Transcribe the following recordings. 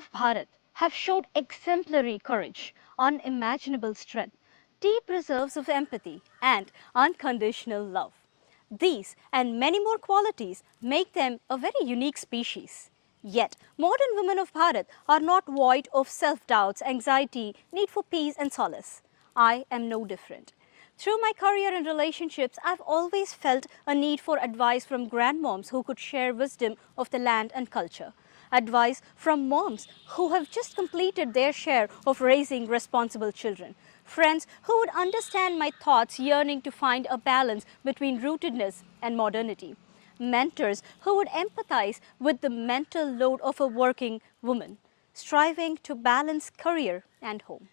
of Bharat have showed exemplary courage, unimaginable strength, deep reserves of empathy, and unconditional love. These and many more qualities make them a very unique species. Yet, modern women of Bharat are not void of self-doubts, anxiety, need for peace and solace. I am no different. Through my career and relationships, I've always felt a need for advice from grandmoms who could share wisdom of the land and culture. Advice from moms who have just completed their share of raising responsible children. Friends who would understand my thoughts yearning to find a balance between rootedness and modernity. Mentors who would empathize with the mental load of a working woman, striving to balance career and home.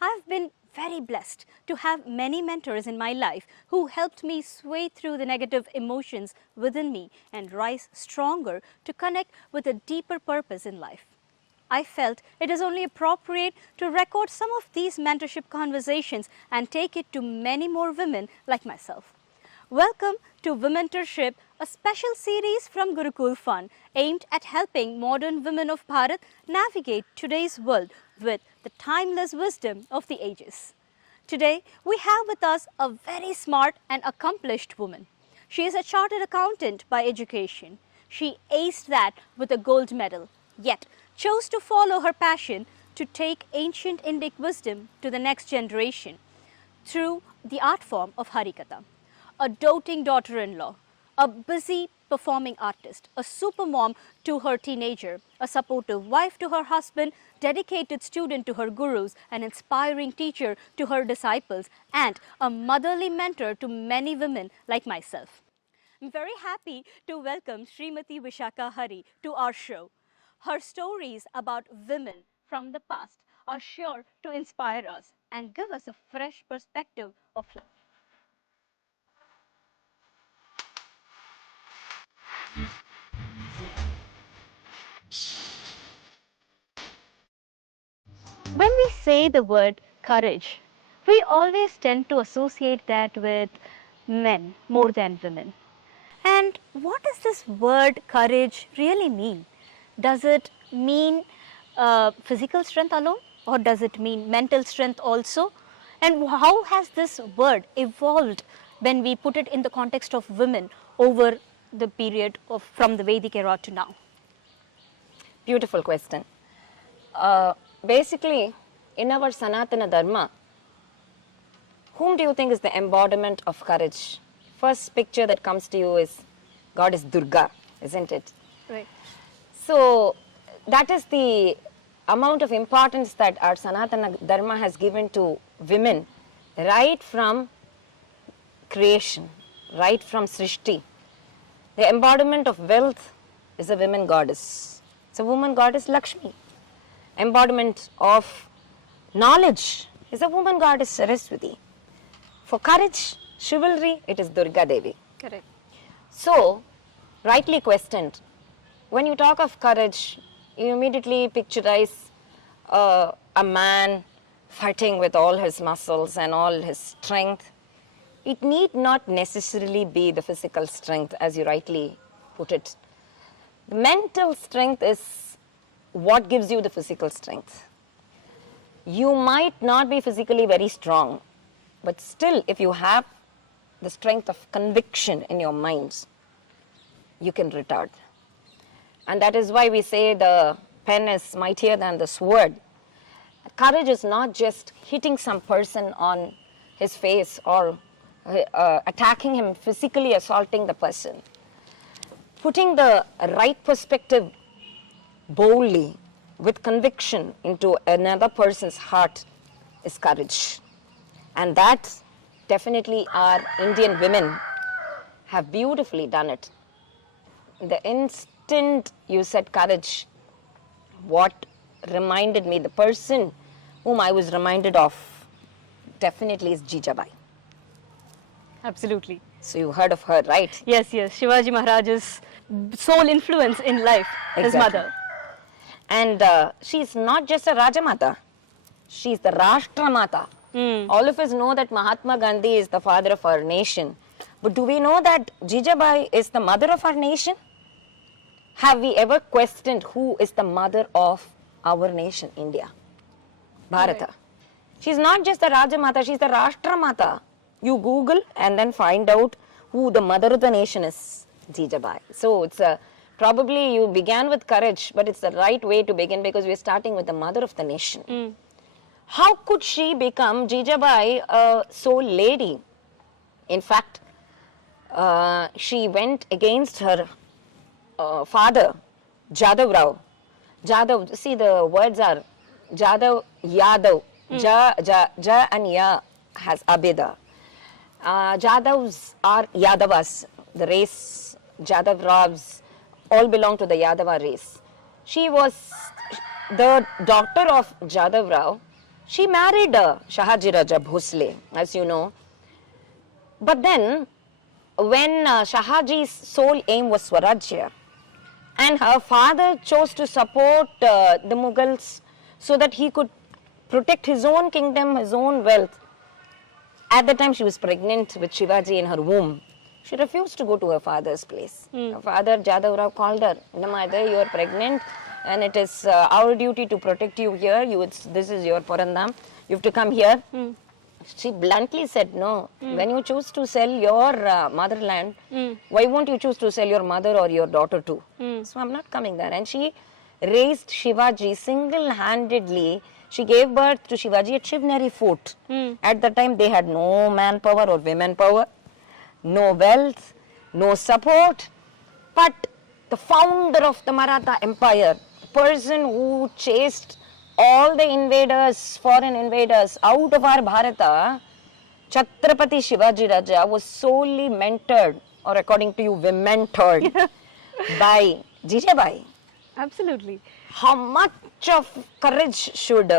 I've been very blessed to have many mentors in my life who helped me sway through the negative emotions within me and rise stronger to connect with a deeper purpose in life. I felt it is only appropriate to record some of these mentorship conversations and take it to many more women like myself. Welcome to Womentorship, a special series from Gurucool Fun aimed at helping modern women of Bharat navigate today's world with the timeless wisdom of the ages. Today, we have with us a very smart and accomplished woman. She is a chartered accountant by education. She aced that with a gold medal, yet chose to follow her passion to take ancient Indic wisdom to the next generation through the art form of Harikatha. A doting daughter-in-law, a busy performing artist, a super mom to her teenager, a supportive wife to her husband, dedicated student to her gurus, an inspiring teacher to her disciples, and a motherly mentor to many women like myself. I'm very happy to welcome Smt.Vishakha Hari to our show. Her stories about women from the past are sure to inspire us and give us a fresh perspective of life. When we say the word courage, we always tend to associate that with men more than women. And what does this word courage really mean? Does it mean physical strength alone, or does it mean mental strength also? And how has this word evolved when we put it in the context of women over the period of from the Vedic era to now? Beautiful question. Basically, in our Sanatana Dharma, whom do you think is the embodiment of courage? First picture that comes to you is Goddess Durga, isn't it? Right. So, that is the amount of importance that our Sanatana Dharma has given to women right from creation, right from Srishti. The embodiment of wealth is a woman goddess. It's a woman goddess Lakshmi. Embodiment of knowledge is a woman goddess Saraswati. For courage, chivalry, it is Durga Devi. Correct. So, rightly questioned, when you talk of courage, you immediately picturize a man fighting with all his muscles and all his strength. It need not necessarily be the physical strength, as you rightly put it. The mental strength is what gives you the physical strength. You might not be physically very strong, but still if you have the strength of conviction in your minds, you can retard. And that is why we say the pen is mightier than the sword. Courage is not just hitting some person on his face or attacking him, physically assaulting the person. Putting the right perspective boldly with conviction into another person's heart is courage. And that definitely our Indian women have beautifully done it. The instant you said courage, what reminded me, the person whom I was reminded of definitely is Jijabai. Absolutely. So you heard of her, right? Yes, Shivaji Maharaj's sole influence in life, his mother. And she's not just a Rajamata, she's the Rashtra All of us know that Mahatma Gandhi is the father of our nation. But do we know that Jijabai is the mother of our nation? Have we ever questioned who is the mother of our nation, India, Bharata. She's not just the Rajamata, she's the Rashtra-mata. You Google and then find out who the mother of the nation is, Jijabai. So it's probably you began with courage, but it's the right way to begin because we're starting with the mother of the nation. How could she become Jijabai, a sole lady? In fact, she went against her father, Jadav Rao. Jadav, see the words are Jadav, Yadav, Ja and Ya has Abeda. Jadavs are Yadavas, the race, Jadav Ravs, all belong to the Yadava race. She was the daughter of Jadav Rao. She married Shahaji Raja Bhosle, as you know. But then, when Shahaji's sole aim was Swarajya, and her father chose to support the Mughals so that he could protect his own kingdom, his own wealth. At the time she was pregnant with Shivaji in her womb. She refused to go to her father's place. Her father, Jadav Rao, called her, "No, mother, you are pregnant and it is our duty to protect you here. This is your Parandam. You have to come here." She bluntly said, "No, when you choose to sell your motherland, why won't you choose to sell your mother or your daughter too?" So I'm not coming there. And she raised Shivaji single-handedly. She gave birth to Shivaji at Shivneri Fort. At that time, they had no manpower or women power, no wealth, no support. But the founder of the Maratha Empire, person who chased all the invaders, foreign invaders out of our Bharata, Chhatrapati Shivaji Raja was solely mentored, or according to you, womentored by Jijabai. Absolutely. How much of courage should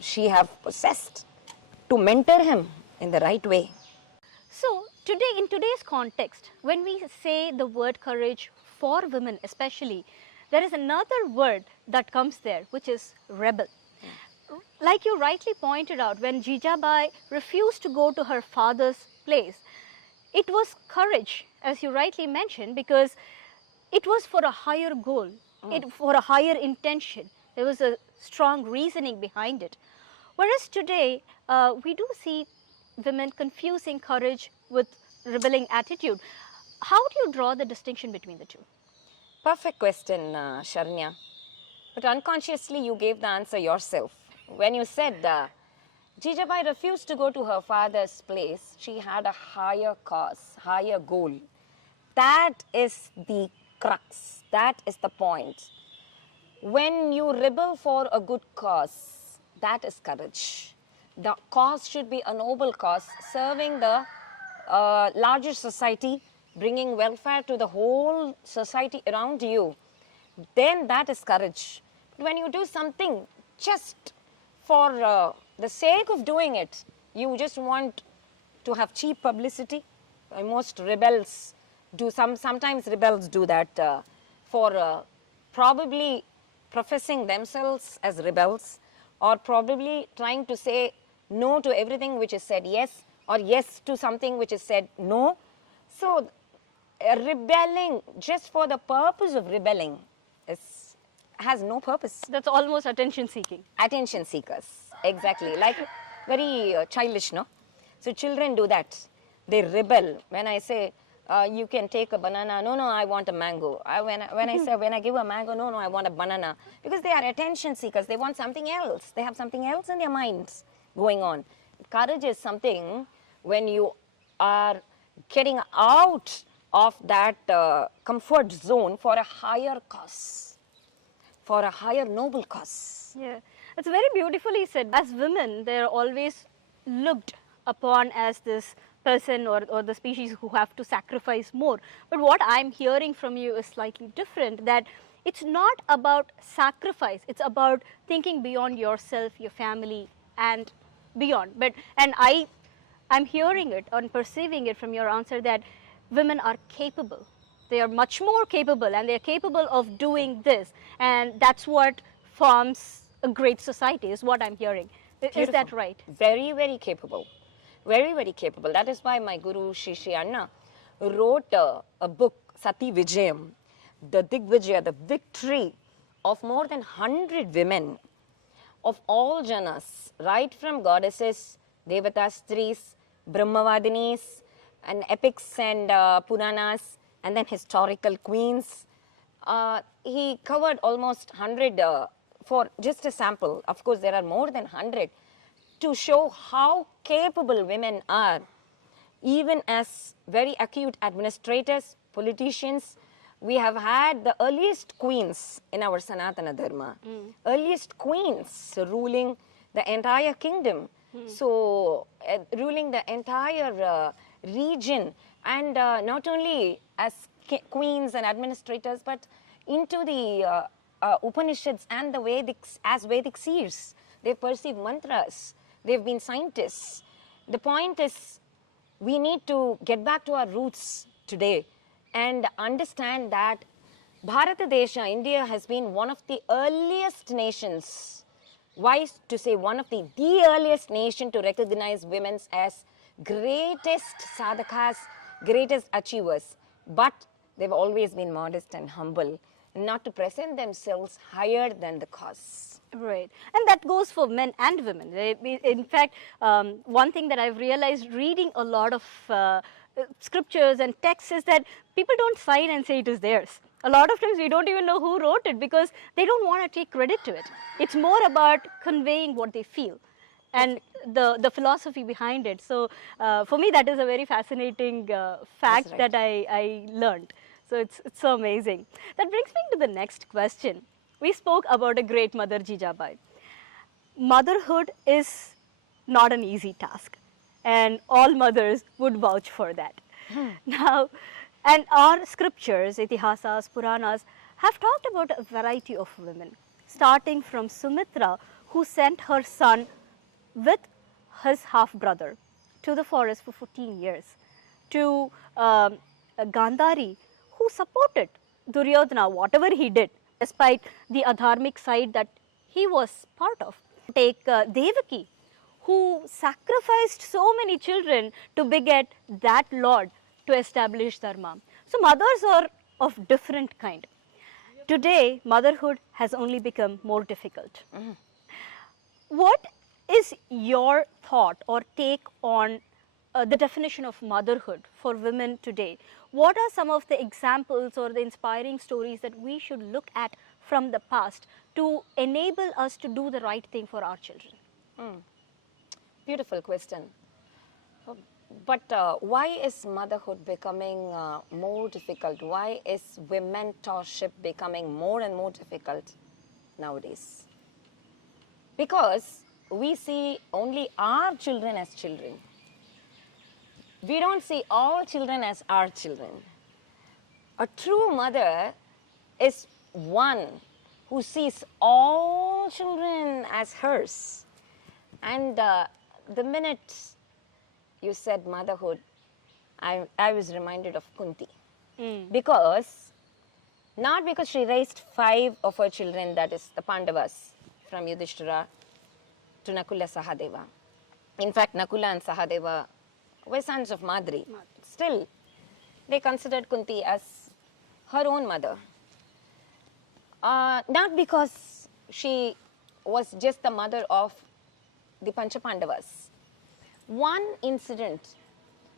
she have possessed to mentor him in the right way? So, today, in today's context, when we say the word courage for women especially, there is another word that comes there, which is rebel. Like you rightly pointed out, when Jijabai refused to go to her father's place, it was courage, as you rightly mentioned, because it was for a higher goal, for a higher intention. There was a strong reasoning behind it. Whereas today, we do see women confusing courage with rebelling attitude. How do you draw the distinction between the two? Perfect question, Charanya. But unconsciously, you gave the answer yourself. When you said Jijabai refused to go to her father's place, she had a higher cause, higher goal. That is the crux. That is the point. When you rebel for a good cause, that is courage. The cause should be a noble cause, serving the larger society, bringing welfare to the whole society around you. Then that is courage. But when you do something just for the sake of doing it, you just want to have cheap publicity. Most rebels do, sometimes rebels do that for probably professing themselves as rebels, or probably trying to say no to everything which is said yes, or yes to something which is said no. So rebelling just for the purpose of rebelling has no purpose. That's almost attention seeking. Attention seekers, exactly. Like very childish, no? So children do that. They rebel. When I say, you can take a banana, no, I want a mango. When I give a mango, no, I want a banana. Because they are attention seekers. They want something else. They have something else in their minds going on. Courage is something when you are getting out of that comfort zone for a higher cause, for a higher noble cause. Yeah, it's very beautifully said. As women, they're always looked upon as this person or the species who have to sacrifice more. But what I'm hearing from you is slightly different, that it's not about sacrifice, it's about thinking beyond yourself, your family, and beyond. I'm hearing it and perceiving it from your answer that women are capable. They are much more capable, and they're capable of doing this. And that's what forms a great society, is what I'm hearing. Beautiful. Is that right? Very, very capable. Very, very capable. That is why my guru, Shri Anna, wrote a book, Sati Vijayam, the Digvijaya, the victory of more than 100 women of all janas, right from goddesses, devatastris, brahmavadinis, and epics and Puranas, and then historical queens. He covered almost 100 for just a sample. Of course, there are more than 100 to show how capable women are, even as very acute administrators, politicians. We have had the earliest queens in our Sanatana Dharma, earliest queens ruling the entire kingdom. So, ruling the entire region, and not only as queens and administrators, but into the Upanishads and the Vedics as Vedic seers. They perceive mantras. They've been scientists. The point is, we need to get back to our roots today and understand that Bharata Desha, India, has been one of the earliest nations, wise to say one of the earliest nation to recognize women as greatest sadhakas, greatest achievers. But they've always been modest and humble, not to present themselves higher than the cause. Right. And that goes for men and women. In fact, one thing that I've realized reading a lot of scriptures and texts is that people don't sign and say it is theirs. A lot of times we don't even know who wrote it because they don't want to take credit to it. It's more about conveying what they feel and the philosophy behind it. So for me, that is a very fascinating fact that I learned. So it's so amazing. That brings me to the next question. We spoke about a great mother, Jijabai. Motherhood is not an easy task, and all mothers would vouch for that. Now, and our scriptures, itihasas, Puranas, have talked about a variety of women, starting from Sumitra, who sent her son with his half-brother to the forest for 14 years, to Gandhari, who supported Duryodhana, whatever he did, despite the adharmic side that he was part of. Take Devaki, who sacrificed so many children to beget that Lord to establish Dharma. So mothers are of different kind. Today, motherhood has only become more difficult. What is your thought or take on the definition of motherhood for women today? What are some of the examples or the inspiring stories that we should look at from the past to enable us to do the right thing for our children? Beautiful question. But why is motherhood becoming more difficult? Why is womentorship becoming more and more difficult nowadays? Because we see only our children as children. We don't see all children as our children. A true mother is one who sees all children as hers. And the minute you said motherhood, I was reminded of Kunti. Because, not because she raised 5 of her children, that is the Pandavas, from Yudhishthira to Nakula Sahadeva. In fact, Nakula and Sahadeva were sons of Madri. Still, they considered Kunti as her own mother. Not because she was just the mother of the Pancha Pandavas. One incident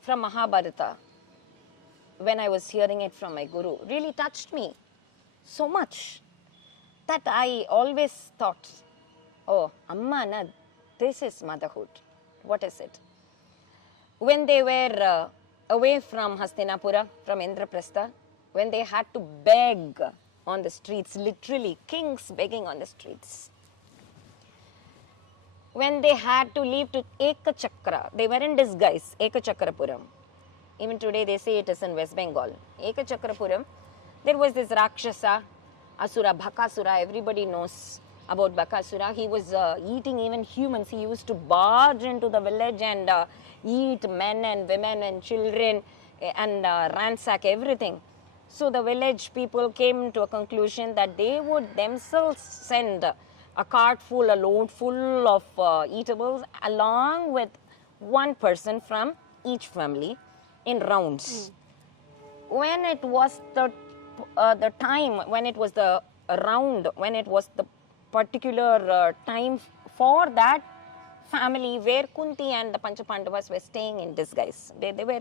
from Mahabharata, when I was hearing it from my guru, really touched me so much that I always thought, oh, Amma, na, this is motherhood. What is it? When they were away from Hastinapura, from Indraprastha, when they had to beg on the streets, literally, kings begging on the streets. When they had to leave to Ekachakra, they were in disguise, Ekachakrapuram. Even today they say it is in West Bengal. Ekachakrapuram, there was this Rakshasa, Asura, Bhakasura, everybody knows about Bhakasura. He was eating even humans. He used to barge into the village and eat men and women and children and ransack everything. So the village people came to a conclusion that they would themselves send a cart full, a load full of eatables along with one person from each family in rounds. When it was the time, when it was the around, when it was the particular time for that family where Kunti and the Panchapandavas were staying in disguise. They were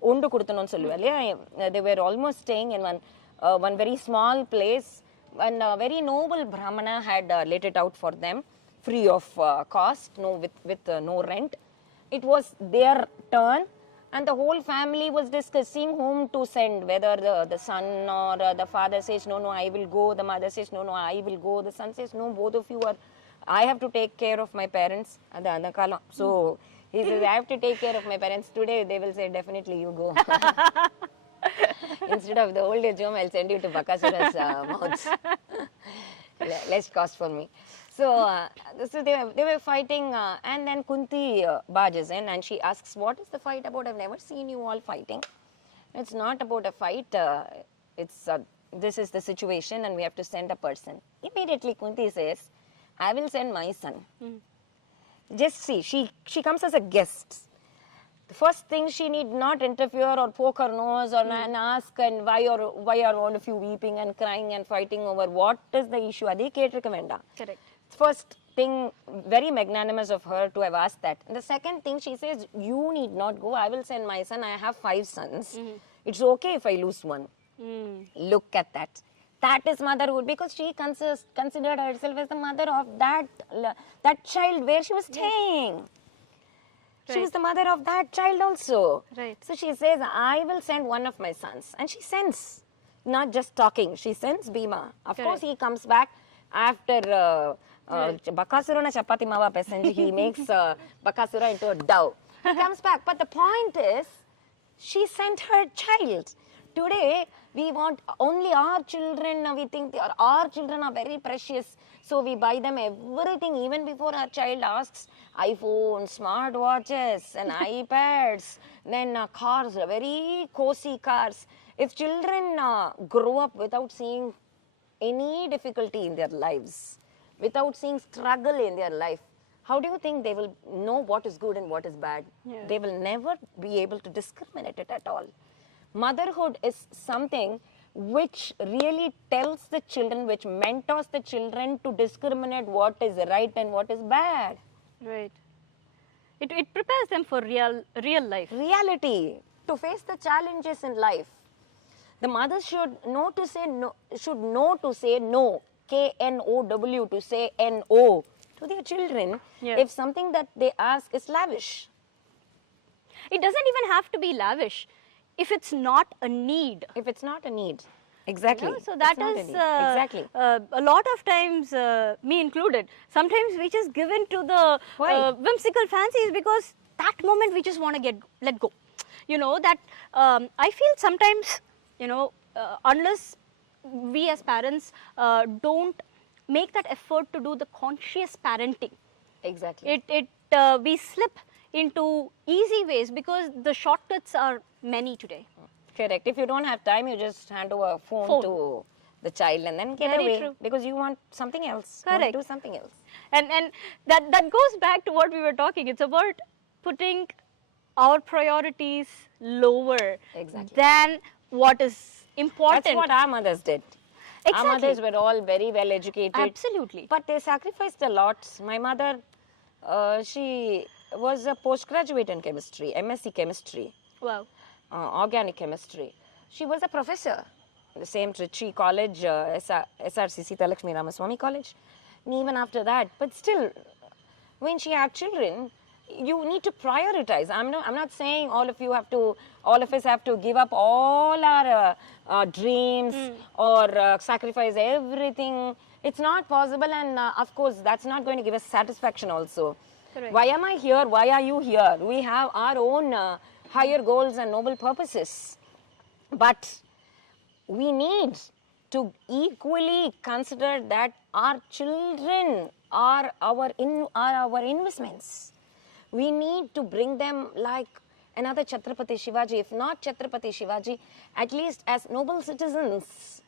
they were almost staying in one very small place, and a very noble Brahmana had let it out for them free of cost, with no rent. It was their turn, and the whole family was discussing whom to send, whether the son or the father says, no, I will go. The mother says, no, I will go. The son says, no, both of you are, I have to take care of my parents. So he says, I have to take care of my parents. Today they will say, definitely you go. Instead of the old age home, I'll send you to Bakasura's mouths. Less cost for me. So, so they were fighting, and then Kunti barges in and she asks, what is the fight about? I've never seen you all fighting. It's not about a fight. This is the situation and we have to send a person. Immediately Kunti says, I will send my son. Just see, she comes as a guest. The first thing, she need not interfere or poke her nose or and ask, and why are all of you weeping and crying and fighting over what is the issue? Adi ketrikavenda. Correct. First thing, very magnanimous of her to have asked that. And the second thing, she says, you need not go. I will send my son. I have 5 sons. It's okay if I lose one. Look at that. That is motherhood, because she considered herself as the mother of that child where she was staying. Right. She was the mother of that child also. Right. So she says, I will send one of my sons. And she sends, not just talking, she sends Bhima. Of course, he comes back after Bakasura na chapati mawa pesanji, he makes Bakasura into a dove. He comes back. But the point is, she sent her child. Today, we want only our children. We think our children are very precious. So we buy them everything even before our child asks. iPhones, smartwatches and iPads, then cars, very cozy cars. If children grow up without seeing any difficulty in their lives, without seeing struggle in their life, how do you think they will know what is good and what is bad? Yeah. They will never be able to discriminate it at all. Motherhood is something which really tells the children, which mentors the children to discriminate what is right and what is bad. Right. It prepares them for real life. Reality, to face the challenges in life. The mothers should know to say no, K-N-O-W, to say N-O to their children, if something that they ask is lavish. It doesn't even have to be lavish if it's not a need. If it's not a need. Exactly. You know, so that is exactly. A lot of times, me included, sometimes we just give in to the whimsical fancies because that moment we just want to let go. You know, that I feel sometimes, unless we as parents don't make that effort to do the conscious parenting. Exactly. We slip into easy ways because the shortcuts are many today. Correct. If you don't have time, you just hand over a phone to the child and then get away. True. Because you want something else. Correct. You want to do something else. And that goes back to what we were talking. It's about putting our priorities lower than what is important. That's what our mothers did. Exactly. Our mothers were all very well educated. Absolutely. But they sacrificed a lot. My mother, she was a postgraduate in chemistry, MSc chemistry. Wow. Organic chemistry. She was a professor in the same Trichy College, SRC Sita Lakshmi Ramaswamy College. And even after that, but still, when she had children, you need to prioritize. I'm not saying all of us have to give up all our dreams or sacrifice everything. It's not possible, and of course, that's not going to give us satisfaction also. Correct. Why am I here? Why are you here? We have our own higher goals and noble purposes. But we need to equally consider that our children are our investments. We need to bring them like another Chhatrapati Shivaji, if not Chhatrapati Shivaji, at least as noble citizens,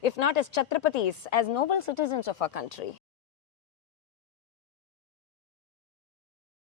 if not as Chhatrapatis, as noble citizens of our country.